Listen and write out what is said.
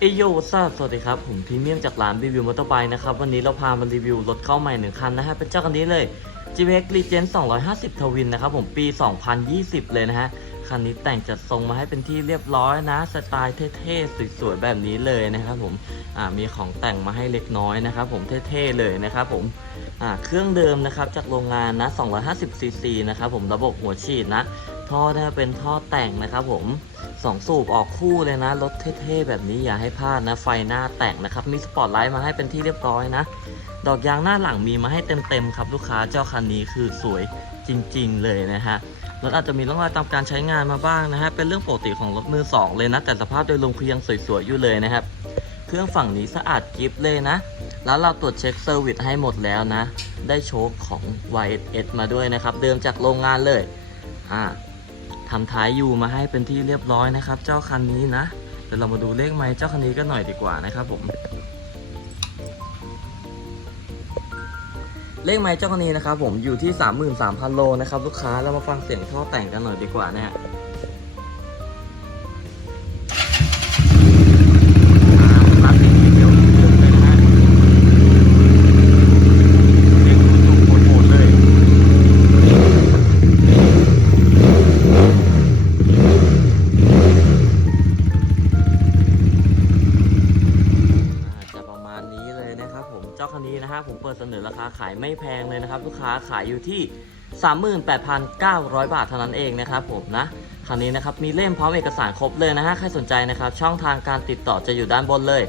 เอโยทราสวัสดีครับ ผมพรีเมียมจากร้านรีวิวมอเตอร์ไบค์นะครับ วันนี้เราพามารีวิวรถเข้าใหม่หนึ่งคันนะฮะ เป็นเจ้าคันนี้เลย g v x Legend 250 Twin นะครับผมปี 2020 เลยนะฮะ คันนี้แต่งจัดทรงมาให้เป็นที่เรียบร้อยนะ สไตล์เท่ๆ สวยๆ แบบนี้เลยนะครับผมอ่ามีของแต่งมาให้เล็กน้อยนะครับผมเท่ๆ เลยนะครับผมอ่าเครื่องเดิมนะครับจากโรงงานนะ 250 cc นะครับผมระบบหัวฉีดนะ ท่อเนี่ยเป็นท่อแต่งนะครับผมสองสูบออกคู่เลยนะ รถเท่ๆแบบนี้อย่าให้พลาดนะ ไฟหน้าแต่งนะครับ มีสปอตไลท์มาให้เป็นที่เรียบร้อยนะ ดอกยางหน้าหลังมีมาให้เต็มๆครับลูกค้าเจ้าคันนี้คือสวยจริงๆเลยนะฮะรถอาจจะมีร่องรอยตามการใช้งานมาบ้างนะฮะเป็นเรื่องปกติของรถมือสองเลยนะ แต่สภาพโดยรวมคือยังสวยๆอยู่เลยนะครับ เครื่องฝั่งนี้สะอาดกิฟเลยนะ แล้วเราตรวจเช็คเซอร์วิสให้หมดแล้วนะ ได้โชคของ YSS มาด้วยนะครับ เดิมจากโรงงานเลยอ่า ทำท้ายยูมาให้เป็นที่เรียบร้อยนะครับ เจ้าคันนี้นะ เดี๋ยวเรามาดูเลขไม้เจ้าคันนี้กันหน่อยดีกว่านะครับผม เลขไม้เจ้าคันนี้นะครับผมอยู่ที่ 33,000 โลนะครับลูกค้าเรามาฟังเสียงท่อแต่งกันหน่อยดีกว่านะ นี้นะฮะผมเปิดเสนอราคาขายไม่แพงเลยนะครับ ลูกค้าขายอยู่ที่ 38,900 บาทเท่านั้นเองนะครับผมนะคันนี้นะครับมีเล่มพร้อมเอกสารครบเลยนะฮะใครสนใจนะครับช่องทางการติดต่อจะอยู่ด้านบนเลย